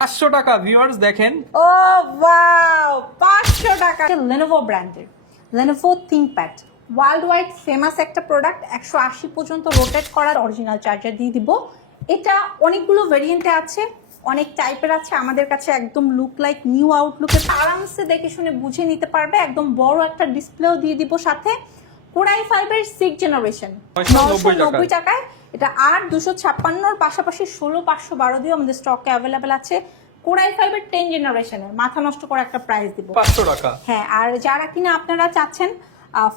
পাঁচশো টাকা ভিউয়ার্স দেখেন। ও ওয়াও পাঁচশো টাকা। লেনোভো ব্র্যান্ডের Lenovo ThinkPad world wide famous একটা প্রোডাক্ট একশো আশি পর্যন্ত রোটেট করার অরিজিনাল চার্জার দিয়ে দিব। এটা অনেকগুলো ভেরিয়েন্টে আছে অনেক টাইপের আছে। আমাদের কাছে একদম লুক লাইক নিউ আউটলুকে আরামসে দেখে শুনে বুঝে নিতে পারবে। একদম বড় একটা ডিসপ্লেও দিয়ে দিব সাথে। কোরাই ফাইভের সিক্স জেনারেশন 990 নব্বই টাকায়। এটা আর দুশো ছাপ্পান্নর পাশাপাশি ষোলো পাঁচশো বারো দিয়েও আমাদের স্টকে অ্যাভেলেবেল আছে। কোরাই ফাইভের টেন জেনারেশনের মাথা নষ্ট করে একটা প্রাইস দিব। পাঁচশো টাকা। হ্যাঁ আর যারা কিনা আপনারা চাচ্ছেন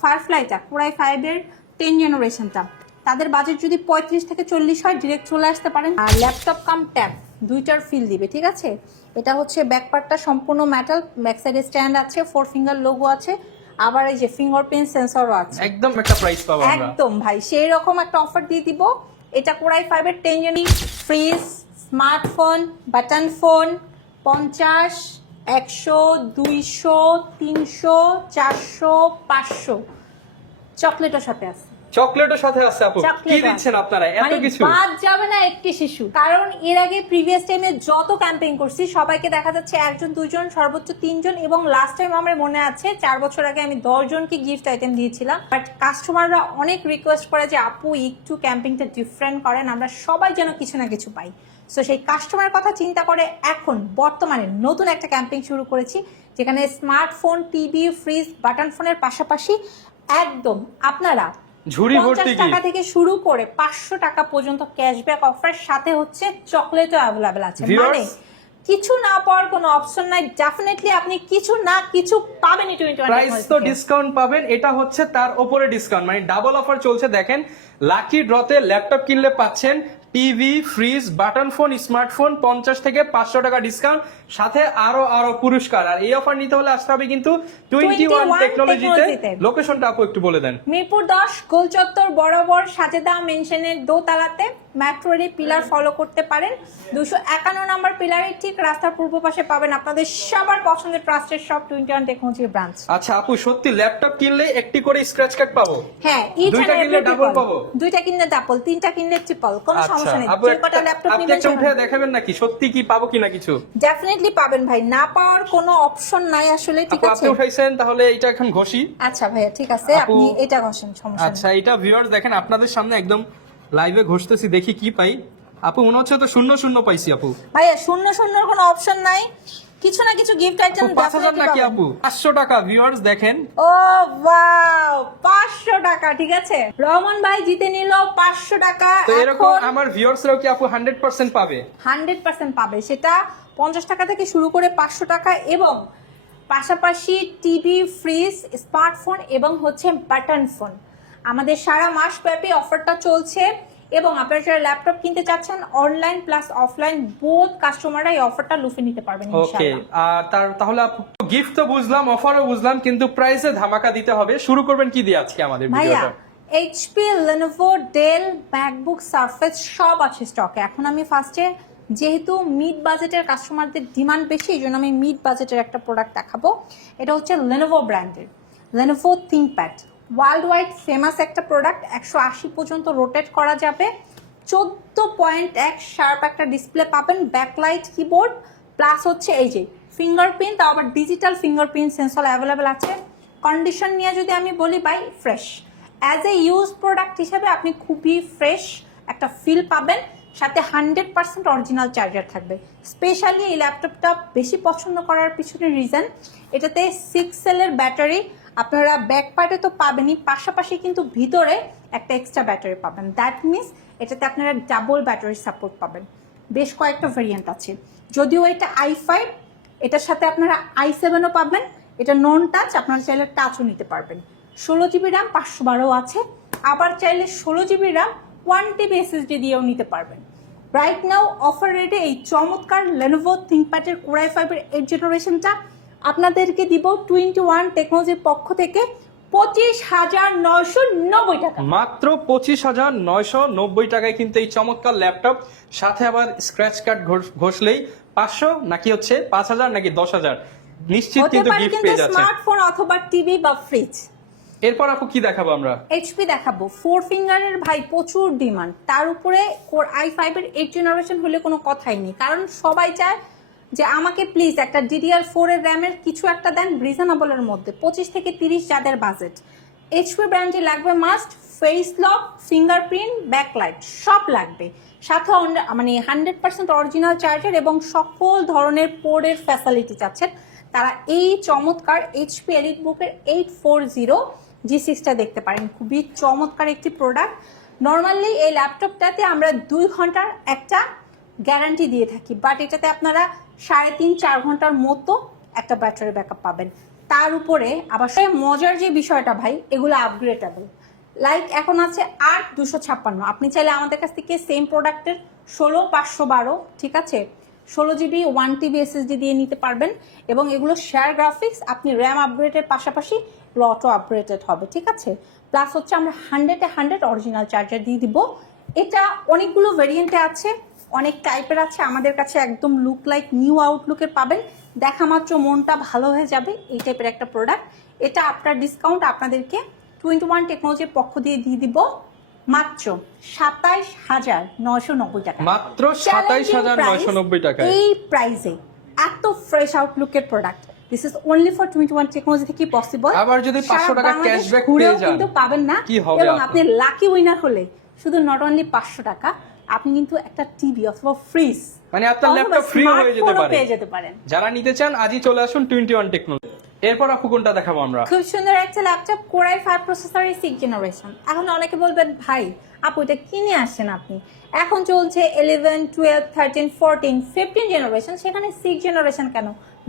ফায়ারফ্লাইটা কোরাই ফাইভের টেন জেনারেশনটা তাদের বাজেট যদি পঁয়ত্রিশ থেকে চল্লিশ হয় ডিরেক্ট চলে আসতে পারেন। আর ল্যাপটপ কাম ট্যাব দুইটার ফিল দিবে ঠিক আছে? এটা হচ্ছে ব্যাক পার্টটা সম্পূর্ণ মেটাল ব্যাক সাইডে স্ট্যান্ড আছে ফোর ফিঙ্গার লোগো আছে। আবার এই যে ফিঙ্গারপ্রিন্ট সেন্সরও আছে। একদম একটা প্রাইস পাবো আমরা। একদম ভাই সেই রকম একটা অফার দিয়ে দিব। এটা কোরাই ফাইভের টেন জেনি ফ্রিজ স্মার্টফোন বাটন ফোন পঞ্চাশ একশো দুইশো তিনশো চারশো পাঁচশো। চকলেটের সাথে আছে। চকলেটের সাথে আছে আপু। কি দিচ্ছেন আপনারা? এত মানে কিছু। বাদ যাবে না একটি শিশু। কারণ এর আগে প্রিভিয়াস টাইমে যত ক্যাম্পেইন করছি সবাইকে দেখা যাচ্ছে একজন দুইজন সর্বোচ্চ তিনজন এবং লাস্ট টাইম আমার মনে আছে চার বছর আগে আমি দশ জনকে গিফট আইটেম দিয়েছিলাম। বাট কাস্টমাররা অনেক রিকোয়েস্ট করে যে আপু একটু ক্যাম্পিংটা ডিফারেন্ট করেন আমরা সবাই যেন কিছু না কিছু পাই। সো সেই কাস্টমার কথা চিন্তা করে এখন বর্তমানে নতুন একটা ক্যাম্পেইন শুরু করেছি যেখানে স্মার্টফোন টিভি ফ্রিজ বাটন ফোনের পাশাপাশি একদম আপনারা ঝুড়ি ভর্তি কি টাকা থেকে শুরু করে পাঁচশো টাকা পর্যন্ত ক্যাশব্যাক অফার সাথে হচ্ছে চকলেটও অ্যাভেলেবেল আছে। মানে কিছু না পাওয়ার কোনো অপশন নাই। ডেফিনেটলি আপনি কিছু না কিছু পাবেন প্রাইস তো ডিসকাউন্ট পাবেন এটা হচ্ছে তার উপরে ডিসকাউন্ট মানে ডাবল অফার চলছে দেখেন লাকি ড্রতে ল্যাপটপ কিনলে পাচ্ছেন TV fridge button phone smartphone পঞ্চাশ থেকে পাঁচশো টাকা ডিসকাউন্ট সাথে আরও আরও পুরস্কার। আর এই অফার নিতে হলে আসতে হবে কিন্তু টোয়েন্টি ওয়ান টেকনোলজিতে। লোকেশনটা আপু একটু বলে দেন। মিরপুর দশ গোলচত্বর বরাবর সাজেদা মেনশনের দোতলাতে। মেট্রোরি পিলার ফলো করতে পারেন। দুশো একান্ন নম্বর পিলারের ঠিক রাস্তার পূর্ব পাশে পাবেন আপনাদের সবার পছন্দের ট্রাস্টের সব টোয়েন্টি ওয়ান টেকনোলজির ব্রাঞ্চ আচ্ছা আপু সত্যি ল্যাপটপ কিনলে একটি করে স্ক্র্যাচ কার্ড পাবো? হ্যাঁ দুইটা কিনলে triple। পাবো? দুইটা কিনলে ডাবল তিনটা কিনলে ট্রিপল কোনো সমস্যা নেই। যে কটা ল্যাপটপ নিবেন একটা উঠে দেখাবেন নাকি? সত্যি কি পাবো কিনা কিছু? ডেফিনেটলি পাবেন ভাই। না পাওয়ার কোনো অপশন নাই আসলে ঠিক আছে? আপনি উঠাইছেন তাহলে এটা এখন ঘষি। আচ্ছা ভাইয়া ঠিক আছে। আপনি এটা ঘষেন সমস্যা আচ্ছা এটা ভিউয়ার্স দেখেন আপনাদের সামনে একদম লাইভে ঘষতেছি দেখি কি পাই। আপু মনে হচ্ছে তো শূন্য শূন্য পাইছি আপু। ভাইয়া শূন্য শূন্যর কোনো অপশন নাই। কিছু না কিছু গিফট আইটেম পাঁচ হাজার নাকি আপু? পাঁচশো টাকা ভিউয়ার্স দেখেন। ও ওয়াও পাঁচশো টাকা ঠিক আছে? রহমান ভাই জিতে নিল পাঁচশো টাকা। তো এরকম আমার ভিউয়ার্সরাও কি আপু হান্ড্রেড পার্সেন্ট পাবে? হান্ড্রেড পার্সেন্ট পাবে। সেটা পঞ্চাশ টাকা থেকে শুরু করে পাঁচশো টাকা এবং পাশাপাশি টিভি ফ্রিজ স্মার্টফোন এবং হচ্ছে বাটন ফোন আমাদের সারা মাস ব্যাপী অফারটা চলছে এবং আপনারা যারা ল্যাপটপ কিনতে চাচ্ছেন অনলাইন প্লাস অফলাইন বোথ কাস্টমাররা এই অফারটা লুফে নিতে পারবেন ওকে আর তার তাহলে গিফট তো বুঝলাম অফারও বুঝলাম কিন্তু প্রাইসে ধামাকা দিতে হবে। শুরু করবেন কি দিয়ে আজকে আমাদের ভিডিওটা? HP Lenovo Dell MacBook Surface সব আছে স্টকে এখন আমি ফার্স্টে যেহেতু মিড বাজেটের কাস্টমারদের ডিমান্ড বেশি এই জন্য আমি মিড বাজেটের একটা প্রোডাক্ট দেখাবো। এটা হচ্ছে লেনোভো ব্র্যান্ডের Lenovo ThinkPad world wide famous একটা প্রোডাক্ট, একশো আশি পর্যন্ত রোটেট করা যাবে। চোদ্দ পয়েন্ট এক শার্প একটা ডিসপ্লে পাবেন, ব্যাকলাইট, কিবোর্ড, প্লাস হচ্ছে এই যে ফিঙ্গারপ্রিন্ট, তাও আবার ডিজিটাল ফিঙ্গারপ্রিন্ট সেন্সর অ্যাভেলেবেল আছে। কন্ডিশন নিয়ে যদি আমি বলি, by, fresh. As a use product হিসাবে আপনি খুবই ফ্রেশ একটা ফিল পাবেন, সাথে হান্ড্রেড পার্সেন্ট অরিজিনাল চার্জার থাকবে। স্পেশালি এই ল্যাপটপটা বেশি পছন্দ করার পিছনে রিজন, এটাতে সিক্স সেলের ব্যাটারি আপনারা ব্যাক পার্টে তো পাবেনই, পাশাপাশি কিন্তু ভিতরে একটা এক্সট্রা ব্যাটারি পাবেন। দ্যাট মিনস এটাতে আপনারা ডাবল ব্যাটারি সাপোর্ট পাবেন। বেশ কয়েকটা ভেরিয়েন্ট আছে। যদিও এটা আই ফাইভ এটার সাথে আপনারা আই সেভেনও পাবেন। এটা নন টাচ আপনারা চাইলে টাচও নিতে পারবেন। ষোলো জিবি র্যাম পাঁচশো বারো আছে। আবার চাইলে ষোলো GB RAM one TB SSD দিয়েও নিতে পারবেন। রাইট নাও অফার রেটে এই চমৎকার লেনোভো থিঙ্কপ্যাডের কোরাই ফাইভের এইট জেনারেশনটা আপনাদেরকে দিব টোয়েন্টি ওয়ান টেকনোলজির পক্ষ থেকে পঁচিশ হাজার নয়শো নব্বই টাকা। মাত্র পঁচিশ হাজার নয়শো নব্বই টাকায় কিন্তু এই চমৎকার ল্যাপটপ সাথে আবার স্ক্র্যাচ কার্ড ঘষলেই পাঁচশো নাকি হচ্ছে পাঁচ হাজার নাকি দশ হাজার। নিশ্চিত কিন্তু গিফট পেয়ে যাচ্ছেন স্মার্টফোন অথবা টিভি বা ফ্রিজ এরপর আপু কি দেখাবো আমরা? এইচপি দেখাবো। ফোর ফিঙ্গারের ভাই প্রচুর ডিমান্ড তার উপরে কোর আই ফাইভের এইট জেনারেশন হলে কোনো কথাই নেই। কারণ সবাই চায় যে আমাকে প্লিজ একটা ডিডিআর ফোর এর র্যামের কিছু একটা দেন রিজনেবলের মধ্যে, পঁচিশ থেকে তিরিশ যাদের বাজেট এইচপি ব্র্যান্ডটি লাগবে must face lock fingerprint backlight সব লাগবে। সাথে মানে হান্ড্রেড পার্সেন্ট অরিজিনাল চার্জার এবং সকল ধরনের পোর্ডের ফ্যাসিলিটি চাচ্ছেন। তারা এই চমৎকার এইচপি এলিট বুকের এইট ফোর জিরো জি সিক্সটা দেখতে পারেন। খুবই চমৎকার একটি প্রোডাক্ট নর্মালি এই ল্যাপটপটাতে আমরা দুই ঘণ্টার একটা গ্যারান্টি দিয়ে থাকি বাট এটাতে আপনারা সাড়ে তিন, চার ঘণ্টার মতো একটা ব্যাটারি ব্যাকআপ পাবেন। তার উপরে আবার সে মজার যে বিষয়টা ভাই, এগুলো আপগ্রেডেবল লাইক এখন আছে আট দুশো ছাপ্পান্ন। আপনি চাইলে আমাদের কাছ থেকে সেম প্রোডাক্টের ষোলো, পাঁচশো বারো, ঠিক আছে? ষোলো জিবি ওয়ান টিবি এসএসডি দিয়ে নিতে পারবেন এবং এগুলো শেয়ার গ্রাফিক্স আপনি র্যাম আপগ্রেডের পাশাপাশি লটও আপগ্রেডেড হবে, ঠিক আছে? প্লাস হচ্ছে আমরা হান্ড্রেডে হান্ড্রেড অরিজিনাল চার্জার দিয়ে দিব। এটা অনেকগুলো ভেরিয়েন্টে আছে। অনেক টাইপের আছে আমাদের কাছে একদম লুক লাইক নিউ আউটলুকের পাবেন। দেখা মাত্র মনটা ভালো হয়ে যাবে এই টাইপের একটা প্রোডাক্ট এটা আপনার ডিসকাউন্ট আপনাদেরকে টোয়েন্টি ওয়ান টেকনোলজির পক্ষ দিয়ে দিয়ে দিব মাত্র সাতাইশ হাজার নয়শো নব্বই টাকা। মাত্র সাতাইশ হাজার নয়শো নব্বই টাকায়। এই প্রাইসে এত fresh আউটলুকের product this is only for twenty one technology থেকে পসিবল আবার যদি 500 টাকা cashback পেয়ে যান, কিন্তু পাবেন না। কি হবে এবং আপনি? লাকি উইনার হলে শুধু নট অনলি পাঁচশো টাকা আপনি কিন্তু একটা টিভি অথবা ফ্রিজ মানে আপনার ল্যাপটপ ফ্রি হয়ে যেতে পারে। পেয়ে যেতে পারেন। যারা নিতে চান আজই চলে আসুন টোয়েন্টি ওয়ান টেকনোলজি এরপর আপু কোনটা দেখাবো আমরা। খুব সুন্দর একটা ল্যাপটপ কোরাই ফাইভ প্রসেসরের সিক্স জেনারেশন এখন অনেকে বলবেন ভাই আপু এটা কিনে আসছেন আপনি? এখন চলছে eleven twelve thirteen fourteen fifteen generation সেখানে সিক্স জেনারেশন কেন?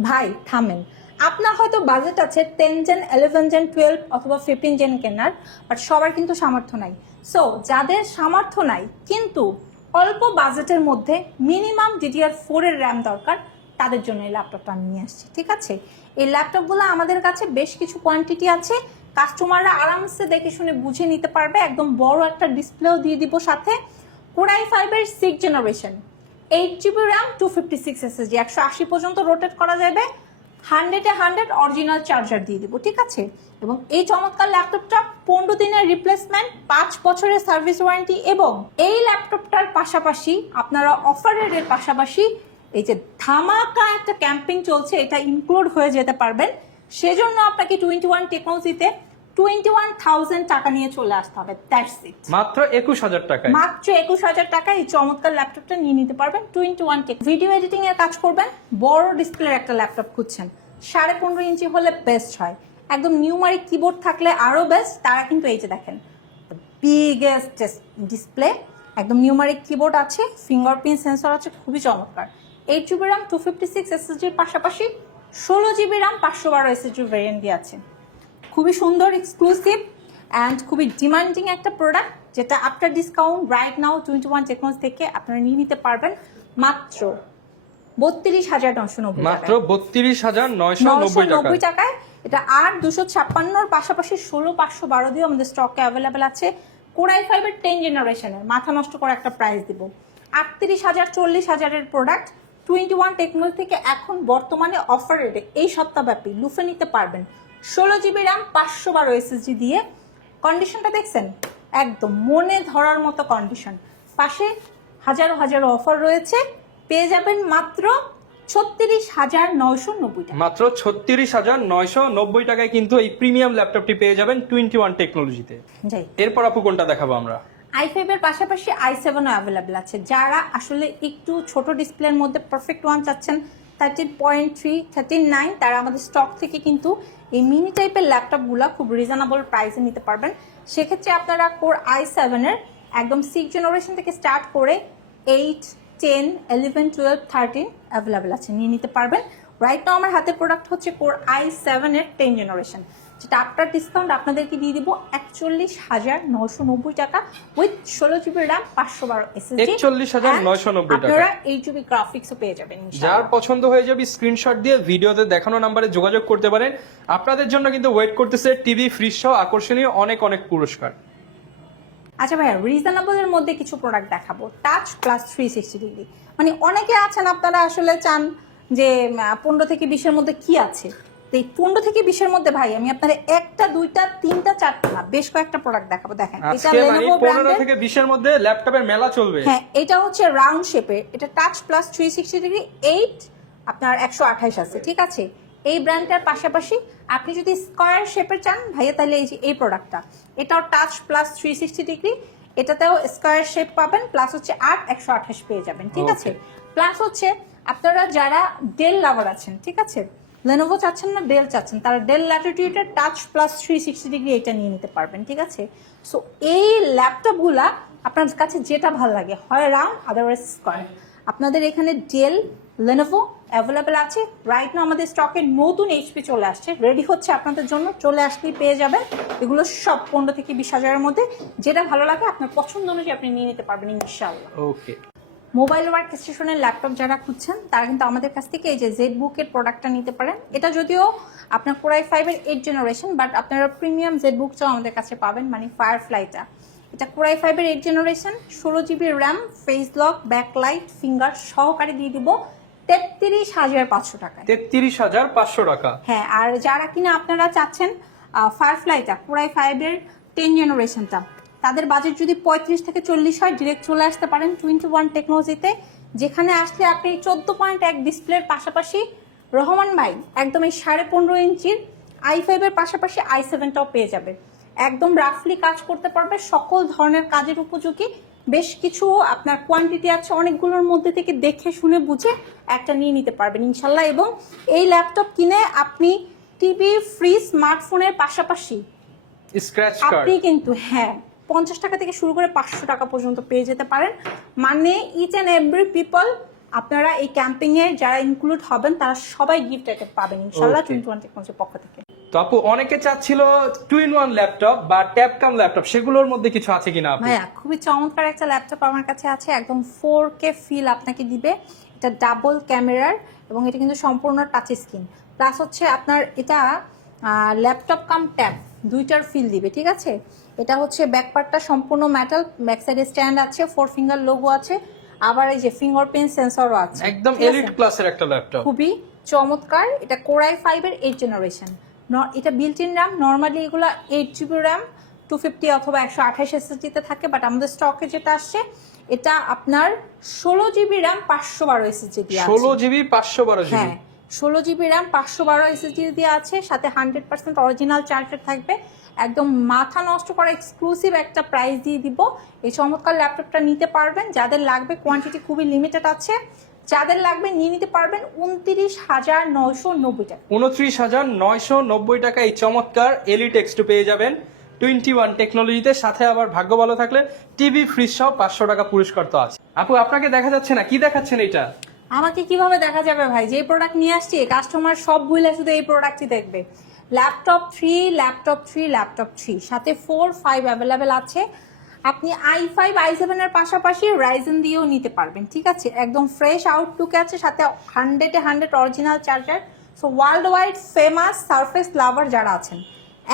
ভাই থামেন। আপনার হয়তো বাজেট আছে ten gen eleven gen twelve অথবা ফিফটিন জেন কেনার বাট সবার কিন্তু সামর্থ্য নাই। সো যাদের সামর্থ্য নাই, কিন্তু অল্প বাজেটের মধ্যে মিনিমাম ডিডিআর ফোর এর র্যাম দরকার, তাদের জন্য এই ল্যাপটপটা আমি নিয়ে আসছি, ঠিক আছে? এই ল্যাপটপগুলো আমাদের কাছে বেশ কিছু কোয়ান্টিটি আছে। কাস্টমাররা আরামসে দেখে শুনে বুঝে নিতে পারবে, একদম বড় একটা ডিসপ্লেও দিয়ে দিব সাথে। কোরাই ফাইভের six generation eight GB RAM two fifty six SSD একশো আশি পর্যন্ত রোটেট করা যাবে। হান্ড্রেডে হান্ড্রেড অরিজিনাল চার্জার দিয়ে দেবো, ঠিক আছে? এবং এই চমৎকার ল্যাপটপটা পনেরো দিনের রিপ্লেসমেন্ট পাঁচ বছরের সার্ভিস ওয়ারেন্টি এবং এই ল্যাপটপটার পাশাপাশি আপনারা অফারের পাশাপাশি এই যে ধামাকা একটা ক্যাম্পিং চলছে, এটা ইনক্লুড হয়ে যেতে পারবেন। সেজন্য আপনাকে টোয়েন্টি ওয়ান টেকনোলজিতে টোয়েন্টি ওয়ান থাউজেন্ড টাকা নিয়ে চলে আসতে হবে দ্যাটস ইট মাত্র একুশ হাজার টাকায়। মাত্র একুশ হাজার টাকা এই চমৎকার ল্যাপটপটা নিয়ে নিতে পারবেন টোয়েন্টি ওয়ান কে ভিডিও এডিটিং এর কাজ করবেন বড় ডিসপ্লের একটা ল্যাপটপ খুঁজছেন সাড়ে পনেরো ইঞ্চি হলে বেস্ট হয়। একদম নিউমারিক কিবোর্ড থাকলে আরও বেস্ট তারা কিন্তু এই যে দেখেন বিগেস্ট ডিসপ্লে একদম নিউমারিক কিবোর্ড আছে ফিঙ্গারপ্রিন্ট সেন্সর আছে খুবই চমৎকার। Eight GB RAM two fifty six এসএসডির পাশাপাশি ষোলো জিবি র্যাম পাঁচশো বারো এসএসডি ভেরিয়েন্ট দিয়ে আছে। খুবই সুন্দর এক্সক্লুসিভ অ্যান্ড খুবই ডিমান্ডিং একটা প্রোডাক্ট যেটা after discount right now twenty one technology থেকে আপনারা নিয়ে নিতে পারবেন মাত্র বত্রিশ হাজার নশো নব্বই মাত্র বত্রিশ হাজার নয়শো নব্বই টাকায়। এটা আট দুশো ছাপ্পান্নর পাশাপাশি ষোলো পাঁচশো বারো দিয়ে আমাদের স্টকে অ্যাভেলেবেল আছে। কোরাই ফাইভের টেন জেনারেশনের মাথা নষ্ট করে একটা প্রাইস দিব। আটত্রিশ হাজার চল্লিশ হাজারের প্রোডাক্ট টোয়েন্টি ওয়ান টেকনোলজি থেকে এখন বর্তমানে অফার রেটে এই সপ্তাহব্যাপী লুফে নিতে পারবেন। ষোলো জিবি র্যাম পাঁচশো বারো এসএসজি দিয়ে। কন্ডিশনটা দেখছেন? একদম মনে ধরার মতো কন্ডিশন পাশে হাজারো হাজারো অফার রয়েছে। পেয়ে যাবেন মাত্র ছত্রিশ হাজার নয়শো নব্বই টাকা। মাত্র ছত্রিশ হাজার নয়শো নব্বই টাকায় কিন্তু এই প্রিমিয়াম ল্যাপটপটি পেয়ে যাবেন টোয়েন্টি ওয়ান টেকনোলজিতে এরপর আপু কোনটা দেখাবো আমরা? আই ফাইভের পাশাপাশি আই সেভেনও অ্যাভেলেবেল আছে। যারা আসলে একটু ছোট ডিসপ্লের মধ্যে পারফেক্ট ওয়ান চাচ্ছেন thirteen point three thirteen nine তারা আমাদের স্টক থেকে কিন্তু এই মিনি টাইপের ল্যাপটপগুলো খুব রিজনেবল প্রাইসে নিতে পারবেন। সেক্ষেত্রে আপনারা কোর আই সেভেনের একদম সিক্স জেনারেশন থেকে স্টার্ট করে eight ten eleven twelve thirteen available আছে, নিয়ে নিতে পারবেন। রাইট আমার হাতে প্রোডাক্ট হচ্ছে কোর আই সেভেনের টেন জেনারেশন যেটা আফটার ডিসকাউন্ট আপনাদেরকে দিয়ে দিব একচল্লিশ হাজার নশো নব্বই টাকা উইথ ষোলো জিবি র্যাম পাঁচশো বারো এসএসডি 41,990 টাকা। আপনারা এইট জিবি গ্রাফিক্সও পেয়ে যাবেন যার পছন্দ হয়ে যাবে স্ক্রিনশট দিয়ে ভিডিওতে দেখানো নাম্বারে যোগাযোগ করতে পারেন। আপনাদের জন্য কিন্তু ওয়েট করতেছে টিভি ফ্রিজ সহ আকর্ষণীয় অনেক অনেক পুরস্কার। আচ্ছা ভাইয়া রিজনেবলের মধ্যে কিছু প্রোডাক্ট দেখাবো। Touch plus three sixty degree মানে অনেকে আছেন আপনারা আসলে চান যে পনেরো থেকে বিশের মধ্যে কি আছে? তো এই পনেরো থেকে বিশের মধ্যে ভাই আমি আপনার একটা দুইটা তিনটা চারটা না বেশ কয়েকটা প্রোডাক্ট দেখাবো দেখেন। এটা Lenovo পনেরো থেকে বিশের মধ্যে ল্যাপটপের মেলা চলবে। হ্যাঁ এটা হচ্ছে রাউন্ড শেপের এটা touch plus three sixty degree eight আপনার একশো আঠাইশ আছে ঠিক আছে? এই ব্র্যান্ডটার পাশাপাশি আপনি যদি স্কোয়ার শেপের চান ভাইয়া তাহলে এই যে এই প্রোডাক্টটা এটাও touch plus three sixty degree এটাতেও স্কোয়ার শেপ পাবেন প্লাস হচ্ছে আট একশো আঠাশ পেয়ে যাবেন ঠিক আছে? প্লাস হচ্ছে আপনারা যারা ডেল লাভার আছেন ঠিক আছে? লেনোভো চাচ্ছেন না ডেল চাচ্ছেন। তারা Dell ল্যাটিটিউডের touch plus three sixty degree এটা নিয়ে নিতে পারবেন, ঠিক আছে? সো এই ল্যাপটপগুলা আপনার কাছে যেটা ভালো লাগে, হয় রাউন্ড আদারওয়াইজ স্কোয়ার আপনাদের এখানে ডেল লেনোভো অ্যাভেলেবেল আছে। রাইট না আমাদের স্টকে নতুন এইচপি চলে আসছে। রেডি হচ্ছে আপনাদের জন্য, চলে আসলেই পেয়ে যাবেন। এগুলো সব পনেরো থেকে বিশ হাজারের মধ্যে। যেটা ভালো লাগে, আপনার পছন্দ অনুযায়ী আপনি নিয়ে নিতে পারবেন ইনশাল্লাহ ওকে মোবাইল ওয়ার্ক স্টেশনের ল্যাপটপ যারা খুঁজছেন তারা কিন্তু আমাদের কাছ থেকে এই যে জেড বুকের প্রোডাক্টটা নিতে পারেন। এটা যদিও আপনার কোরাই ফাইভের এইট জেনারেশন বাট আপনারা প্রিমিয়াম জেড বুকটাও আমাদের কাছে পাবেন মানে ফায়ার ফ্লাইটা এটা কোরাই ফাইভের এইট জেনারেশন ষোলো GB RAM face lock backlight finger সহকারে দিয়ে দিব তেত্রিশ হাজার পাঁচশো টাকায় তেত্রিশ হাজার পাঁচশো টাকা। হ্যাঁ আর যারা কিনা আপনারা চাচ্ছেন ফায়ারফ্লাইটা পুরাই ফাইভের টেন জেনারেশনটা তাদের বাজেট যদি পঁয়ত্রিশ থেকে চল্লিশ হয় ডিরেক্ট চলে আসতে পারেন টোয়েন্টি ওয়ান টেকনোলজিতে যেখানে আসলে আপনি চোদ্দ পয়েন্ট এক ডিসপ্লের পাশাপাশি রহমান ভাই একদম এই সাড়ে পনেরো ইঞ্চির আই ফাইভের পাশাপাশি আই সেভেনটাও পেয়ে যাবে একদম রাফলি কাজ করতে পারবে সকল ধরনের কাজের উপযোগী। বেশ কিছু আপনার কোয়ান্টিটি আছে অনেকগুলোর মধ্যে থেকে দেখে শুনে বুঝে একটা নিয়ে নিতে পারবেন ইনশাল্লাহ। এবং এই ল্যাপটপ কিনে আপনি টিভি ফ্রিজ স্মার্টফোনের পাশাপাশি আপনি কিন্তু হ্যাঁ পঞ্চাশ টাকা থেকে শুরু করে পাঁচশো টাকা পর্যন্ত পেয়ে যেতে পারেন। মানে ইচ অ্যান্ড এভরি পিপল আপনারা এই ক্যাম্পিং এ যারা ইনক্লুড হবেন তারা সবাই গিফট এটা পাবেন ইনশাল্লাহ. টোয়েন্টি ওয়ান টেকনোলজির পক্ষ থেকে। তো আপু অনেকে চাচ্ছিল টু ইন ওয়ান ল্যাপটপ বা ট্যাব কাম ল্যাপটপ সেগুলোর মধ্যে কিছু আছে কিনা আপু? ভাইয়া খুবই চমৎকার একটা ল্যাপটপ আমার কাছে আছে একদম ফোর কে ফিল আপনাকে দিবে। এটা ডাবল ক্যামেরার এবং এটা কিন্তু সম্পূর্ণ টাচ স্ক্রিন প্লাস হচ্ছে আপনার এটা ল্যাপটপ কাম ট্যাব দুইটার ফিল দিবে ঠিক আছে? এটা হচ্ছে ব্যাকপার্টটা সম্পূর্ণ মেটাল ব্যাক সাইডে স্ট্যান্ড আছে ফোর ফিঙ্গার লোগো আছে আবার এই যে ফিঙ্গারপ্রিন্ট সেন্সরও আছে। একদম? এলিট ক্লাসের একটা ল্যাপটপ খুবই চমৎকার। এটা কোরাই ফাইভের এইট জেনারেশন এটা বিল্ট ইন র্যাম নর্মালি এগুলো eight GB RAM two fifty অথবা একশো আঠাশ এসএসডিতে থাকে বাট আমাদের স্টকে যেটা আসছে এটা আপনার ষোলো জিবি র্যাম পাঁচশো বারো এসএসডি দিয়ে আছে। ষোলো জিবি পাঁচশো বারো হ্যাঁ ষোলো জিবি র্যাম পাঁচশো বারো এসএসডি দিয়ে আছে সাথে হান্ড্রেড পার্সেন্ট অরিজিনাল চার্জার থাকবে। একদম মাথা নষ্ট করা এক্সক্লুসিভ একটা প্রাইস দিয়ে দিব। এই চমৎকার ল্যাপটপটা নিতে পারবেন। যাদের লাগবে কোয়ান্টিটি খুবই লিমিটেড আছে। যাদের লাগবে নিয়ে নিতে পারবেন উনত্রিশ হাজার নয়শো নব্বই টাকা। উনত্রিশ হাজার নয়শো নব্বই টাকা এই চমৎকার এলিট এক্স পেয়ে যাবেন। টোয়েন্টি ওয়ান টেকনোলজিতে সাথে আবার ভাগ্য ভালো থাকলে টিভি ফ্রিজ সহ পাঁচশো টাকা পুরস্কার তো আছে। আপু আপনাকে দেখা যাচ্ছে না? কি দেখাচ্ছেন এটা আমাকে কীভাবে দেখা যাবে ভাই? যে প্রোডাক্ট নিয়ে আসছি কাস্টমার সব ভুলে শুধু এই প্রোডাক্টই দেখবে। Laptop three laptop three laptop three. সাথে ফোর ফাইভ অ্যাভেলেবেল আছে। আপনি আই ফাইভ আই সেভেনের পাশাপাশি রাইজেন দিয়েও নিতে পারবেন ঠিক আছে? একদম ফ্রেশ আউটলুক আছে সাথে হান্ড্রেডে hundred original charger so world wide famous Surface lover যারা আছেন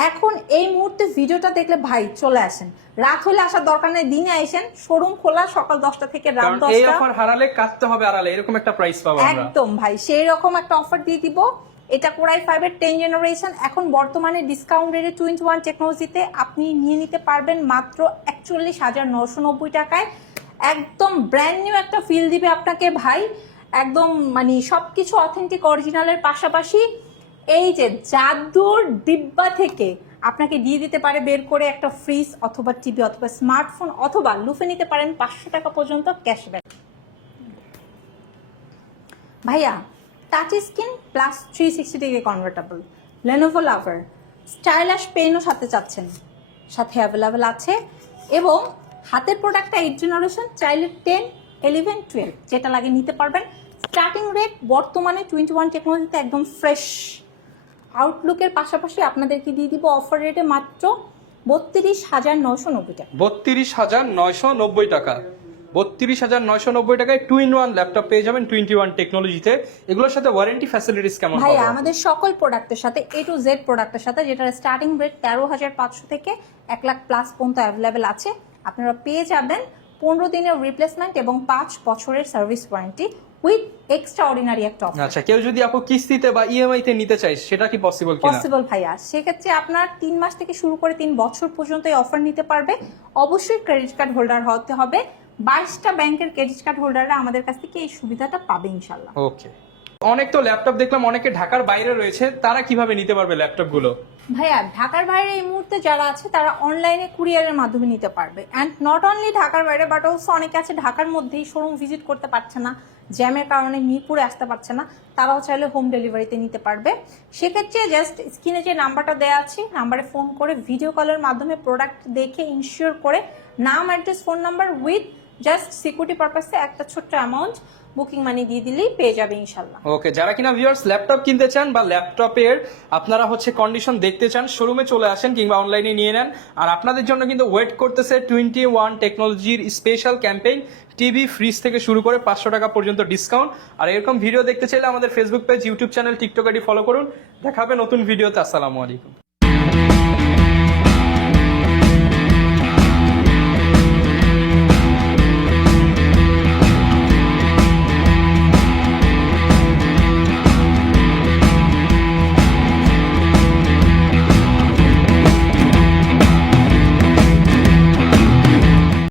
এখন এই মুহূর্তে ভিডিওটা দেখলে ভাই চলে আসেন। রাত হলে আসার দরকার নেই দিনে আসেন শোরুম খোলা সকাল দশটা থেকে রাত এই দশটা। অফার হারালে কাটতে হবে আড়ালে এরকম একটা প্রাইস পাবো একদম ভাই সেই রকম একটা অফার দিয়ে দিব। এটা কোরাই ফাইভের টেন জেনারেশন এখন বর্তমানে ডিসকাউন্ট রেটে টোয়েন্টি ওয়ান টেকনোলজিতে আপনি নিয়ে নিতে পারবেন মাত্র একচল্লিশ হাজার নশো নব্বই টাকায়। একদম ব্র্যান্ড নিউ একটা ফিল দিবে আপনাকে ভাই। একদম মানে সবকিছু অথেন্টিক অরিজিনালের পাশাপাশি এই যে জাদুর ডিব্বা থেকে আপনাকে দিয়ে দিতে পারে বের করে একটা ফ্রিজ অথবা টিভি অথবা স্মার্টফোন অথবা লুফে নিতে পারেন পাঁচশো টাকা পর্যন্ত ক্যাশব্যাক ভাইয়া touch screen plus three sixty degree convertible Lenovo lover stylus পেনও সাথে চাচ্ছেন। সাথে অ্যাভেলেবেল আছে এবং হাতের প্রোডাক্টটা এইট জেনারেশন চাইলে টেন ইলেভেন টুয়েলভ যেটা লাগে নিতে পারবেন। স্টার্টিং রেট বর্তমানে টোয়েন্টি ওয়ান টেকনোলজিতে একদম ফ্রেশ আউটলুকের পাশাপাশি আপনাদেরকে দিয়ে দিব অফার রেটে মাত্র বত্রিশ হাজার নশো নব্বই টাকা। বত্রিশ হাজার নয়শো নব্বই টাকা। বত্রিশ হাজার নয়শো নব্বই টাকায় টু ইন ওয়ান ল্যাপটপ পেয়ে যাবেন টোয়েন্টি ওয়ান টেকনোলজিতে এগুলোর সাথে ওয়ারেন্টি ফ্যাসিলিটিস কেমন পাবো? আমাদের সকল প্রোডাক্টের সাথে এ টু জেড প্রোডাক্টের সাথে যেটার স্টার্টিং রেট তেরো হাজার পাঁচশো থেকে এক লাখ প্লাস পর্যন্ত অ্যাভেলেবেল আছে আপনারা পেয়ে যাবেন পনেরো দিনের রিপ্লেসমেন্ট এবং পাঁচ বছরের service warranty with extraordinary একটা অফার আচ্ছা কেউ যদি আপু কিস্তিতে বা ইএমআই তে নিতে চাই সেটা কি পসিবল কিনা? পসিবল ভাইয়া। সেক্ষেত্রে আপনার তিন মাস থেকে শুরু করে তিন বছর পর্যন্ত এই অফার নিতে পারবে। অবশ্যই ক্রেডিট কার্ড হোল্ডার হতে হবে। বাইশটা ব্যাংকের ক্রেডিট কার্ড হোল্ডাররা আমাদের কাছ থেকে এই সুবিধাটা পাবে ইনশাল্লাহ ওকে। অনেক তো ল্যাপটপ দেখলাম অনেকে ঢাকার বাইরে রয়েছে তারা কীভাবে নিতে পারবে ল্যাপটপগুলো ভাইয়া ঢাকার বাইরে এই মুহূর্তে যারা আছে তারা অনলাইনে কুরিয়ারের মাধ্যমে নিতে পারবে। অ্যান্ড নট অনলি ঢাকার বাইরে বাট অলসো অনেকে আছে ঢাকার মধ্যেই শোরুম ভিজিট করতে পারছে না জ্যামের কারণে মিরপুরে আসতে পারছে না তারাও চাইলে হোম ডেলিভারিতে নিতে পারবে। সেক্ষেত্রে জাস্ট স্ক্রিনে যে নাম্বারটা দেওয়া আছে নাম্বারে ফোন করে ভিডিও কলের মাধ্যমে প্রোডাক্ট দেখে ইনশিওর করে নাম address phone number with just security পারপাসে একটা ছোট্ট অ্যামাউন্ট বুকিং মানি দিয়ে দিলেই পেয়ে যাবে ইনশাল্লাহ ওকে যারা কিনা ভিউয়ার্স ল্যাপটপ কিনতে চান বা ল্যাপটপের আপনারা হচ্ছে কন্ডিশন দেখতে চান শোরুমে চলে আসেন কিংবা অনলাইনে নিয়ে নেন। আর আপনাদের জন্য কিন্তু ওয়েট করতেছে টোয়েন্টি ওয়ান টেকনোলজির স্পেশাল ক্যাম্পেইন টিভি ফ্রিজ থেকে শুরু করে পাঁচশো টাকা পর্যন্ত ডিসকাউন্ট আর এরকম ভিডিও দেখতে চাইলে আমাদের Facebook page YouTube channel TikTok ID follow করুন। দেখাবে নতুন ভিডিওতে আসসালামু আলাইকুম।